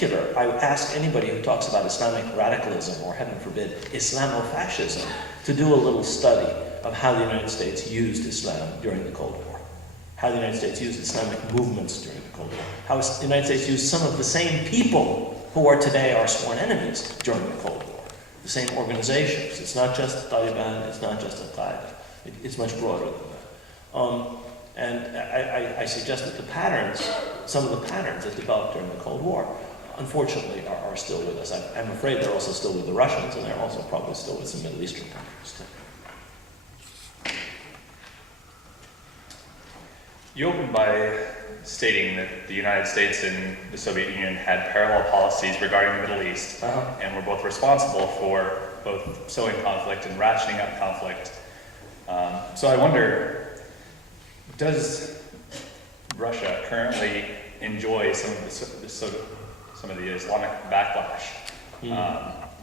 particular, I ask anybody who talks about Islamic radicalism, or heaven forbid, Islamofascism, to do a little study of how the United States used Islam during the Cold War, how the United States used Islamic movements during the Cold War, how the United States used some of the same people who are today our sworn enemies during the Cold War, the same organizations. It's not just the Taliban, it's not just Al-Qaeda. It's much broader than that. And I suggest that the patterns, some of the patterns that developed during the Cold War, unfortunately, are still with us. I'm afraid they're also still with the Russians, and they're also probably still with some Middle Eastern countries, too. You opened by stating that the United States and the Soviet Union had parallel policies regarding the Middle East, and were both responsible for both sowing conflict and ratcheting up conflict. So I wonder, does Russia currently enjoy some of the Islamic backlash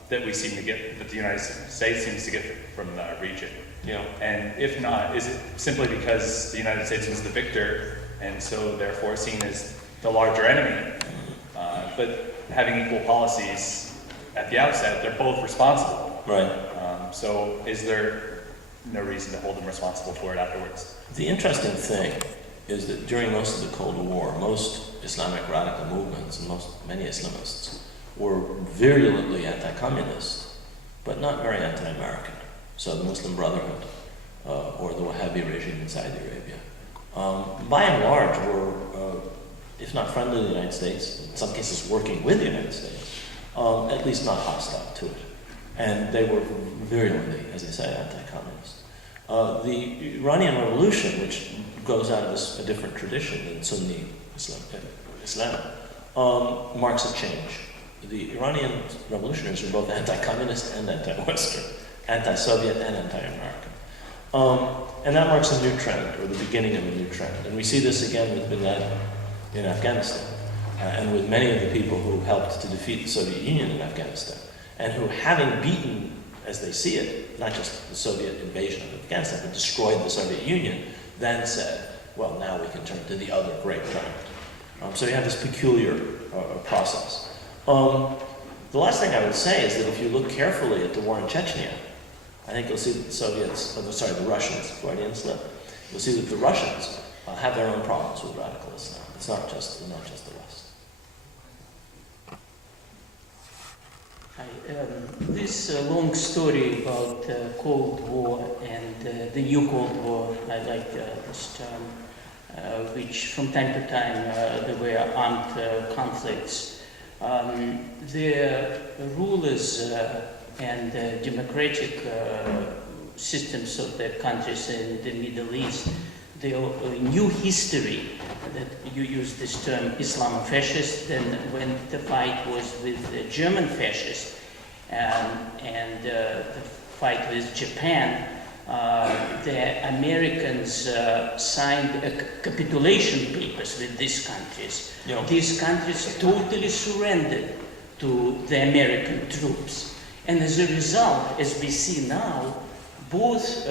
that we seem to get, that the United States seems to get from the region? Yeah. And if not, is it simply because the United States was the victor and so therefore seen as the larger enemy? But having equal policies at the outset, they're both responsible. Right. So is there no reason to hold them responsible for it afterwards? The interesting thing is that during most of the Cold War, most Islamic radical movements and many Islamists were virulently anti-communist, but not very anti-American. So the Muslim Brotherhood or the Wahhabi regime in Saudi Arabia, by and large, were, if not friendly to the United States, in some cases working with the United States, at least not hostile to it. And they were virulently, as I say, anti-communist. The Iranian Revolution, which goes out of a different tradition than Sunni Islam, marks a change. The Iranian revolutionaries were both anti-communist and anti-Western, anti-Soviet and anti-American. And that marks a new trend, or the beginning of a new trend. And we see this again with Bin Laden in Afghanistan, and with many of the people who helped to defeat the Soviet Union in Afghanistan, and who, having beaten, as they see it, not just the Soviet invasion of Afghanistan, but destroyed the Soviet Union, then said, well, now we can turn to the other great trend. So you have this peculiar process. The last thing I would say is that if you look carefully at the war in Chechnya, I think you'll see that the Russians, Freudian slip, you'll see that the Russians have their own problems with radical Islam. It's not just the West. This long story about Cold War and the new Cold War, I like this term, which from time to time there were armed conflicts. The rulers and democratic systems of the countries in the Middle East, the new history, that you use this term Islamofascist, then when the fight was with the German fascists and the fight with Japan, the Americans signed capitulation papers with these countries. Yeah. These countries totally surrendered to the American troops. And as a result, as we see now, both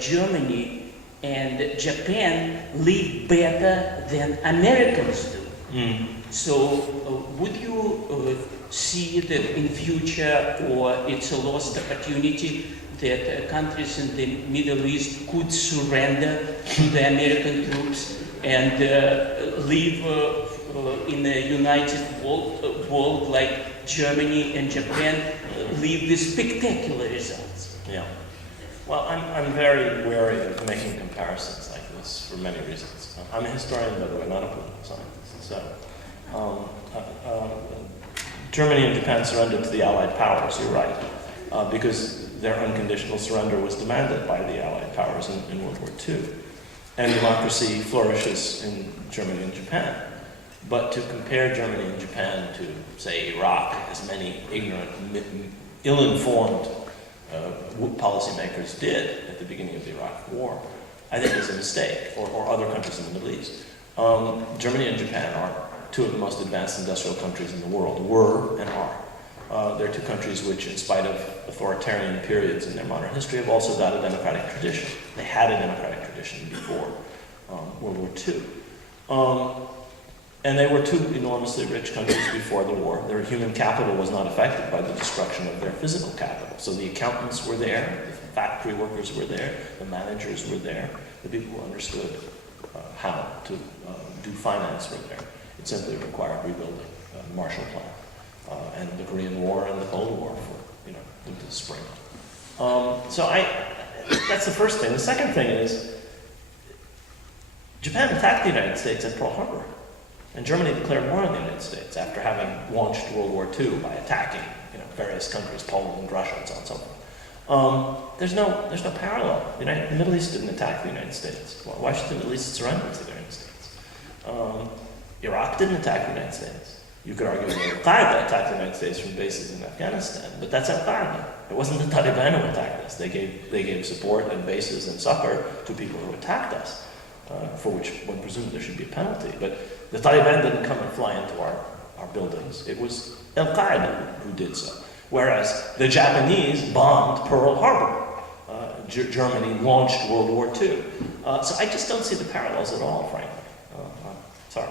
Germany and Japan live better than Americans do. So would you see that in future, or it's a lost opportunity, that countries in the Middle East could surrender to the American troops and live in a united world like Germany and Japan live with spectacular results? Yeah. Well, I'm very wary of making comparisons like this for many reasons. I'm a historian, by the way, not a political scientist. So, Germany and Japan surrendered to the Allied powers, you're right, because their unconditional surrender was demanded by the Allied powers in World War II. And democracy flourishes in Germany and Japan. But to compare Germany and Japan to, say, Iraq, as many ignorant, ill-informed policymakers did at the beginning of the Iraq War, I think is a mistake, or other countries in the Middle East. Germany and Japan are two of the most advanced industrial countries in the world, were and are. They're two countries which, in spite of authoritarian periods in their modern history, have also got a democratic tradition. They had a democratic tradition before World War II. And they were two enormously rich countries before the war. Their human capital was not affected by the destruction of their physical capital. So the accountants were there, the factory workers were there, the managers were there, the people who understood how to do finance were there. It simply required rebuilding Marshall Plan and the Korean War and the Cold War for, into the spring. That's the first thing. The second thing is, Japan attacked the United States at Pearl Harbor. And Germany declared war on the United States after having launched World War II by attacking, various countries, Poland, Russia, and so on and so forth. There's no parallel. The Middle East didn't attack the United States. Why should the Middle East surrender to the United States? Iraq didn't attack the United States. You could argue that Al-Qaeda attacked the United States from bases in Afghanistan, but that's Al-Qaeda. It wasn't the Taliban who attacked us. They gave support and bases and succor to people who attacked us, for which one presumed there should be a penalty. But the Taliban didn't come and fly into our buildings. It was Al-Qaeda who did so. Whereas the Japanese bombed Pearl Harbor. Germany launched World War II. So I just don't see the parallels at all, frankly. Sorry.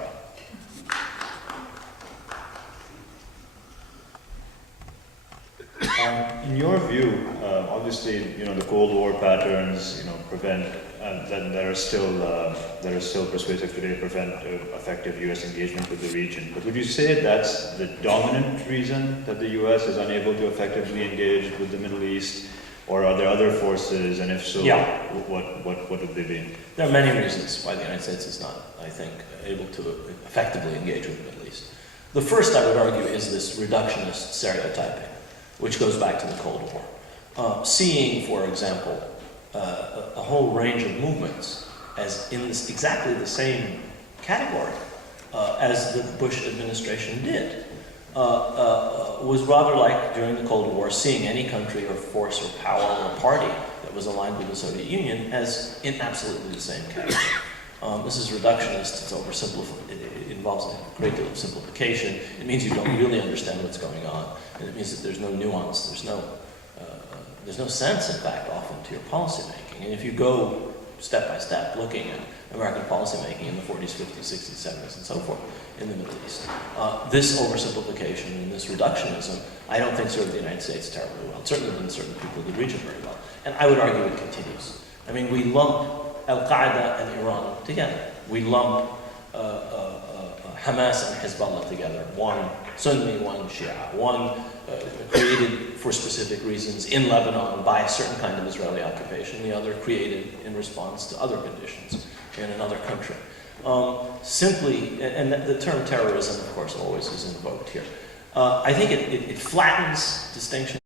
In your view, obviously, the Cold War patterns, prevent that are still persuasive today, prevent effective U.S. engagement with the region. But would you say that's the dominant reason that the U.S. is unable to effectively engage with the Middle East, or are there other forces? And if so, what would they be? There are many reasons why the United States is not, I think, able to effectively engage with the Middle East. The first, I would argue, is this reductionist stereotyping, which goes back to the Cold War. Seeing, for example, a whole range of movements as in exactly the same category as the Bush administration did, was rather like during the Cold War seeing any country or force or power or party that was aligned with the Soviet Union as in absolutely the same category. This is reductionist, it's oversimplified, it involves a great deal of simplification. It means you don't really understand what's going on, and it means that there's no nuance, there's no sense, in fact, often to your policy making. And if you go step by step looking at American policy making in the 40s, 50s, 60s, 70s, and so forth in the Middle East, this oversimplification and this reductionism, I don't think served the United States terribly well. It certainly didn't serve the people of the region very well. And I would argue it continues. I mean, we lump Al-Qaeda and Iran together. We lump Hamas and Hezbollah together. One Sunni, one Shia. One created for specific reasons in Lebanon by a certain kind of Israeli occupation. The other created in response to other conditions in another country. And the term terrorism, of course, always is invoked here. I think it flattens distinction.